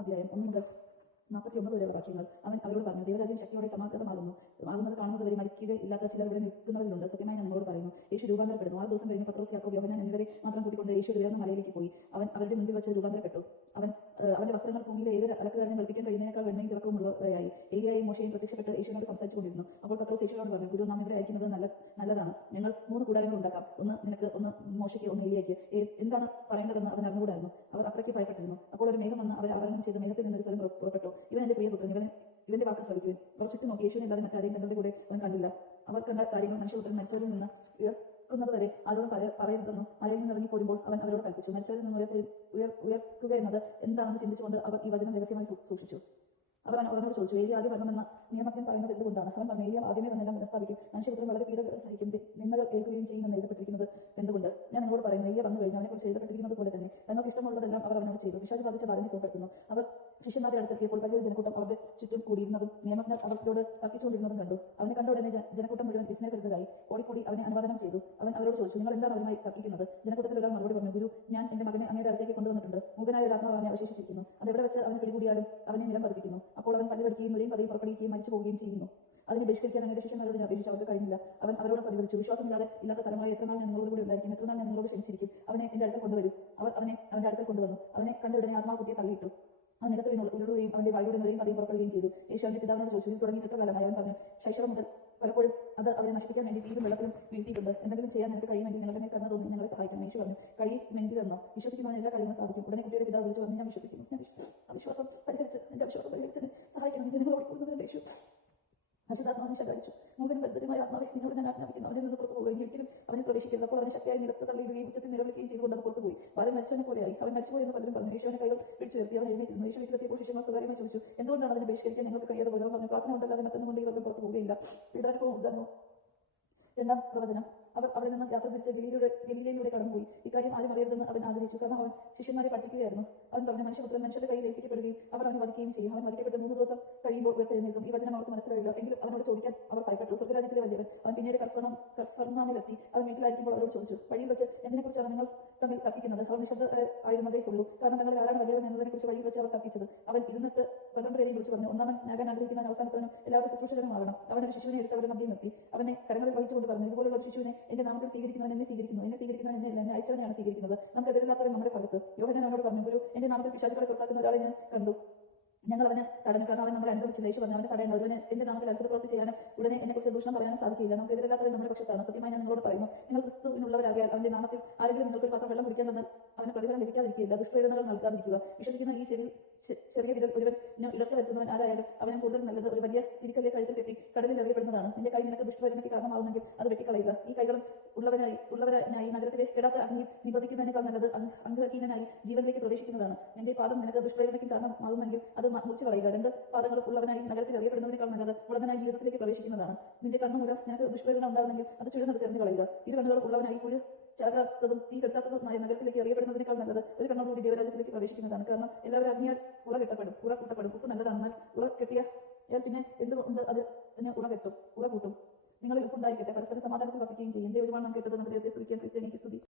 അധ്യായം 1 മുതൽ 49 വരെയുള്ള വാക്യങ്ങൾ. അവൻ അവരോട് പറഞ്ഞു, ദൈവരാജ്യം ശക്തിയോടെ സമാഗതമാകുന്നത് കാണുന്നത് വരെ മരിക്കുകയില്ലാത്ത ചിലർ ഇവിടെ നിൽക്കുന്നവരുണ്ട്. സത്യമായി ഞാൻ നിങ്ങളോട് പറയുന്നു, യേശു രൂപാന്തരപ്പെടുന്നു. 6 ദിവസം കഴിഞ്ഞ് പത്രോസ്, യാക്കോബ്, യോഹന്നാൻ എന്നിവരെ മാത്രം കൂട്ടിക്കൊണ്ട് യേശു ഉയർന്ന മലയിലേക്ക് പോയി. അവൻ അവരുടെ മുമ്പിൽ വെച്ച് രൂപാന്തരപ്പെട്ടു. അവന്റെ വസ്ത്രങ്ങൾ ഭൂമിയിലെ ഏത് അലക്കുകാരനും കളിപ്പിക്കാൻ കഴിയുന്നതിനേക്കാൾ വെണ്മയും തിളക്കമുള്ളവയായി. ഏലിയായും മോശയും പ്രത്യക്ഷപ്പെട്ട് യേശുവിനോട് സംസാരിച്ചുകൊണ്ടിരുന്നു. അപ്പോൾ പത്രോസ് യേശുവിനോട് പറഞ്ഞു, ഗുരു, നാം ഇവിടെ അയക്കുന്നത് നല്ലതാണ്. ഞങ്ങൾ 3 കൂടാരങ്ങൾ ഉണ്ടാക്കാം, ഒന്ന് നിനക്ക്, ഒന്ന് മോശയ്ക്ക്, ഒന്ന് ഏലിയയ്ക്ക്. എന്താണ് പറയേണ്ടതെന്ന് അവൻ അറിഞ്ഞുകൂടായിരുന്നു. അവർ അത്രയ്ക്ക് ഭയപ്പെട്ടിരുന്നു. അപ്പോൾ ഒരു മേഘം വന്ന് അവരെ ആവരണം ചെയ്ത് മേഘത്തിൽ നിന്നൊരു സ്വരം പുറപ്പെട്ടു, ഇവൻ എന്റെ പ്രിയപുത്രൻ, ഇവന്റെ വാക്ക് ശ്രവിക്കുവിൻ. അവർ ചുറ്റും നോക്കി, യേശുവിനല്ലാതെ മറ്റാരെയും തങ്ങളുടെ കൂടെ അവൻ കണ്ടില്ല. അവർ കണ്ട കാര്യങ്ങൾ മനുഷ്യപുത്രൻ മരിച്ചവരിൽ നിന്ന് ഉയർക്കുന്നതുവരെ ആരോടും പറയരുതെന്നും മലയിൽ നിന്ന് ഇറങ്ങിപ്പോരുമ്പോൾ അവൻ അവരോട് കൽപ്പിച്ചു. മരിച്ചവരിൽ നിന്ന് ഉയർത്തുക എന്നത് എന്താണെന്ന് ചിന്തിച്ചുകൊണ്ട് അവർ ഈ വചനം രഹസ്യമായി സൂക്ഷിച്ചു. അവർ അവനോട് ചോദിച്ചു, ഏലിയ ആദ്യം വരണമെന്ന നിയമജ്ഞൻ പറയുന്നത് എന്തുകൊണ്ടാണ്? അവൻ പറഞ്ഞു, ഏലിയ ആദ്യമേ വന്നെല്ലാം പുനഃസ്ഥാപിക്കും, മനുഷ്യപുത്രൻ വളരെ പീഡകൾ സഹിക്കും, നിന്ദകൾ ഏൽക്കുകയും ചെയ്യുമെന്ന് എഴുതപ്പെട്ടിരിക്കുന്നത് എന്തുകൊണ്ട്? ഞാൻ നിങ്ങളോട് പറയുന്നു, ഏലിയ വന്നു കഴിഞ്ഞ് അവനെക്കുറിച്ച് എഴുതപ്പെട്ടിരിക്കുന്നത് പോലെ തന്നെ തങ്ങൾക്ക് ഇഷ്ടമുള്ളതെല്ലാം അവർ അവനോട് ചെയ്തു. പിശാച് ബാധിച്ച ബാലിനെ സുഖപ്പെടുത്തുന്നു. അവർ ശിഷ്യന്മാരെ അടുത്തെത്തിയപ്പോൾ വലിയൊരു ജനക്കൂട്ടം അവരുടെ ചുറ്റും കൂടിയിരുന്നതും നിയമജ്ഞർ അവരോട് തർക്കിച്ചുകൊണ്ടിരുന്നതും കണ്ടു. അവനെ കണ്ട ഉടനെ ജനക്കൂട്ടം മുഴുവൻ വിസ്മയപ്പെടുന്നതായി ഓടിക്കൂടി അവനെ അനുവാദനം ചെയ്തു. അവൻ അവരോട് ചോദിച്ചു, നിങ്ങൾ എന്താണ് അവരുമായി തർക്കിക്കുന്നത്? ജനക്കൂട്ടത്തിൽ ഒരാൾ മറുപടി പറഞ്ഞു, ഗുരു, ഞാൻ എന്റെ മകനെ അങ്ങയുടെ അടുത്തേക്ക് കൊണ്ടുവന്നിട്ടുണ്ട്. മൂകനായ ഒരു ആത്മാവ് അവനെ അവശേഷിച്ചിരിക്കുന്നു. അതെവിടെ വെച്ച് അവന് പിടികൂടിയാലും അവനെ നിലം പതിപ്പിക്കുന്നു. അപ്പോൾ അവൻ പല്ലുകടിക്കുകയും നുരയും പതിയും പുറപ്പെടുകയും മരിച്ചു പോവുകയും ചെയ്യുന്നു. അതിനെ ബഹിഷ്കരിക്കാൻ അങ്ങനെ ശിഷ്യന്മാരോട് അപേക്ഷിച്ച് അവർക്ക് കഴിഞ്ഞില്ല. അവൻ അവരോട് പ്രതികരിച്ചു, വിശ്വാസമില്ലാത്ത തലമുറ എത്ര നാൾ ഞാൻ നിങ്ങളോട് കൂടി ഉണ്ടായിരിക്കും? എത്ര നാൾ ഞാൻ നിങ്ങളോട് ക്ഷമിച്ചിരിക്കും? അവനെ എന്റെ അടുത്ത് കൊണ്ടുവരും. അവർ അവനെ അവന്റെ അടുത്ത് കൊണ്ടുവന്നു. അവനെ കണ്ട ഉടനെ ആത്മാവ് കുട്ടിയെ തള്ളിയിട്ടു. അവൻ നിലത്ത് ഉരുളുകയും അവന്റെ വായുടെ നുരയും പതിയും പുറപ്പെടുകയും ചെയ്തു. യേശു അവന്റെ പിതാവിനോട് ചോദിച്ചു, ഇത് തുടങ്ങി എത്ര കാലമായി? അവൻ പറഞ്ഞു, ശൈശവം മുതൽ. പലപ്പോഴും അത് അവരെ നശിപ്പിക്കാൻ വേണ്ടി തീരും വെള്ളത്തിലും വീഴ്ത്തിയിട്ടുണ്ട്. എന്തെങ്കിലും ചെയ്യാൻ നിനക്ക് കഴിയുമെങ്കിൽ നിങ്ങളുടെ മേൽ കരുണ തോന്നി ഞങ്ങളെ സഹായിക്കണം. യേശു പറഞ്ഞു, കഴിയുമെങ്കിൽ എന്നോ? വിശ്വസിക്കുന്നവൻ എല്ലാ കാര്യങ്ങളും സാധിക്കും. ഉടനെ കുട്ടിയുടെ പിതാവ് വിളിച്ചു പറഞ്ഞു, ഞാൻ വിശ്വസിക്കുന്നു. അവിശ്വാസം പരിഹരിച്ച് സഹായിക്കണം. ജനങ്ങളോട് കൂടുതൽ യേശു അശുദ്ധാത്മാവിനെ ശകാരിച്ചു. മൂകനും ബദ്ധരുമായ ആത്മാവെ, നിന്നോട് ഞാൻ ആജ്ഞാപിക്കുന്നു, അവനിൽ നിന്ന് പുറത്തു പോകുകയും ഒരിക്കലും അവനെ പ്രവേശിക്കരുത്. അപ്പോൾ അവനെ ശക്തിയായി നിലത്ത് തള്ളിയിടുകയും ഉച്ചത്തിൽ നിലവിളിക്കുകയും ചെയ്തുകൊണ്ട് അത് പുറത്തുപോയി. ബാലൻ മരിച്ചവനെ പോലെയായി. അവൻ മരിച്ചുപോയി എന്ന് പലരും പറഞ്ഞു. യേശുവിനെ കൈകൾ പിടിച്ചുയർത്തി അവൻ എഴുന്നേറ്റിരുന്നു. യേശു വീട്ടിലെത്തിയപ്പോൾ ശിഷ്യന്മാർ സ്വകാര്യമായി ചോദിച്ചു, എന്തുകൊണ്ടാണ് അതിനെ ബഹിഷ്കരിക്കാൻ ഞങ്ങൾക്ക് കഴിയാതെ പോയത്? പറഞ്ഞു, പ്രാർത്ഥന ഉണ്ടല്ലാതെ മറ്റൊന്നും കൊണ്ട് പുറത്തു പോവുകയില്ല. പീഡനവും ഉദാഹരണവും. 2-ാം പ്രവചനം. അവർ അവിടെ നിന്ന് യാത്ര തിരിച്ച് ഗലീലയിലൂടെ കടന്നുപോയി. ഇക്കാര്യം ആരും അറിയരുതെന്ന് അവൻ ആഗ്രഹിച്ചു, കാരണം അവൻ ശിഷ്യന്മാരെ പഠിപ്പിക്കുകയായിരുന്നു. അവൻ പറഞ്ഞു, മനുഷ്യപുത്രൻ മനുഷ്യരുടെ കയ്യിൽ ഏൽപ്പിക്കപ്പെടുകയും അവർ അവനെ വധിക്കുകയും ചെയ്യും. അവൻ വധിക്കപ്പെട്ട് 3 ദിവസം കഴിയുമ്പോൾ ഉയർത്തെഴുന്നേൽക്കും. ഈ വചനം അവർക്ക് മനസ്സിലായില്ല. എങ്കിലും അവനോട് ചോദിക്കാൻ അവർ ഭയപ്പെട്ടു. സ്വർഗ്ഗരാജ്യത്തിലെ വലിയവൻ. അവൻ പിന്നീട് കഫർന്നൗമിലെത്തി. അവൻ വീട്ടിലായിരിക്കുമ്പോൾ അവരോട് ചോദിച്ചു, വഴിയിൽ വെച്ച് എന്തിനെക്കുറിച്ചാണ് നിങ്ങൾ തമ്മിൽ തർക്കിക്കുന്നത്? അവർ നിശബ്ദരായിരുന്നതേ ഉള്ളൂ, കാരണം നിങ്ങൾ ആരാണ് വലിയവൻ എന്നതിനെക്കുറിച്ച് വഴിയിൽ വെച്ച് അവർ തർക്കിച്ചത്. അവൻ ഇരുന്നിട്ട് 12 പേരെയും വിളിച്ചു പറഞ്ഞു, ഒന്നാമനാകാൻ ആഗ്രഹിക്കുന്നവൻ അവസാനത്തിനും എല്ലാവരും ശുശ്രൂഷകനുമാകണം. അവൻ ഒരു ശിശുവിനെ എടുത്ത് അവരുടെ മധ്യയിൽ നിർത്തി. അവനെ കരങ്ങളിൽ വഹിച്ചുകൊണ്ട് പറഞ്ഞു, ഇതുപോലുള്ള ഒരു ശിശുവിനെ എന്റെ നാമത്തിൽ സ്വീകരിക്കുന്നവൻ എന്നെ സ്വീകരിക്കുന്നു, എന്നെ സ്വീകരിക്കുന്നവൻ എന്നെ അല്ല, എന്നെ അയച്ചവനാണ് സ്വീകരിക്കുന്നത്. നമുക്ക് എതിരില്ലാത്തവൻ നമ്മുടെ ഭാഗത്ത്. യോഹന്നാൻ അവനോട് പറഞ്ഞു, ഗുരു, എന്റെ നാമത്തിൽ പിശാചുക്കളെ പുറത്താക്കുന്ന ഒരാളെ ഞാൻ കണ്ടു. ഞങ്ങൾ അവനെ തടഞ്ഞു, കാരണം അവൻ നമ്മളെ അനുഭവിച്ചില്ല. യേശു പറഞ്ഞു, അവനെ തടയണം. അതുപോലെ എന്റെ നാമത്തിൽ അത്ഭുത പ്രവൃത്തി ചെയ്യാനും ഉടനെ എന്നെക്കുറിച്ച് ദൂഷണം പറയാനും സാധിക്കില്ല. നമുക്ക് എതിരില്ലാത്തവൻ നമ്മുടെ പക്ഷത്താണ്. സത്യമായി ഞാൻ നിങ്ങളോട് പറയുന്നു, നിങ്ങൾ ക്രിസ്തുവിനുള്ളവരാകിയാൽ അവന്റെ നാമത്തിൽ ആരെങ്കിലും നിങ്ങൾക്ക് ഒരു പാത്രം വെള്ളം കുടിക്കാൻ വന്നാൽ അവന് പ്രതിഫലം ലഭിക്കാതിരിക്കില്ല. ദുഷ്പ്രേരണകൾ നൽകാതിരിക്കുക. വിശ്വസിക്കുന്ന ഈ ചെറിയ വിരൽ ഒരുവൻ ഇടർച്ച വരുത്തുന്നവൻ ആരായാലും അവനും കൂടുതൽ നല്ലത് ഒരു വലിയ ഇരിക്കല്ലെ കഴുത്തിൽ കെട്ടി കടലിൽ എറിയപ്പെടുന്നതാണ്. നിന്റെ കൈ നിനക്ക് ദുഷ്പ്രേരണയ്ക്ക് കാരണമാകുമെങ്കിൽ അത് വെട്ടിക്കളയുക. ഈ കൈകളും ഉള്ളവരായി നഗരത്തിലെ കിടാത്ത അഗ്നി നിബന്ധിക്കുന്നതിനേക്കാൾ നല്ലത് അംഗഹീനനായി ജീവനിലേക്ക് പ്രവേശിക്കുന്നതാണ്. നിന്റെ പാദം നിനക്ക് ദുഷ്പ്രേരണയ്ക്ക് കാരണമാകുമെങ്കിൽ അത് മുറിച്ചു കളയുക. 2 പാദങ്ങളും ഉള്ളവനായി നഗരത്തിൽ അറിയപ്പെടുന്നതിനേക്കാൾ നല്ലത് ഉള്ളവനായി ജീവിതത്തിലേക്ക് പ്രവേശിക്കുന്നതാണ്. നിന്റെ കണ്ണു മൂലം നിനക്ക് ദുഷ്പ്രേരണ ഉണ്ടാകുമെങ്കിൽ അത് ചുഴന്നത് തെരഞ്ഞു കളയുക. 2 കണ്ണുകൾ ഉള്ളവനായി ചാകാത്തതും തീ കെടുത്താത്തതുമായ നഗരത്തിലേക്ക് അറിയപ്പെടുന്നതിനേക്കാൾ നല്ലത് ഒരു കണ്ണോടുകൂടി ദൈവരാജ്യത്തിലേക്ക് പ്രവേശിക്കുന്നതാണ്. കാരണം എല്ലാവരും അഗ്നിയാൽ ഉറ കൂട്ടപ്പെടും.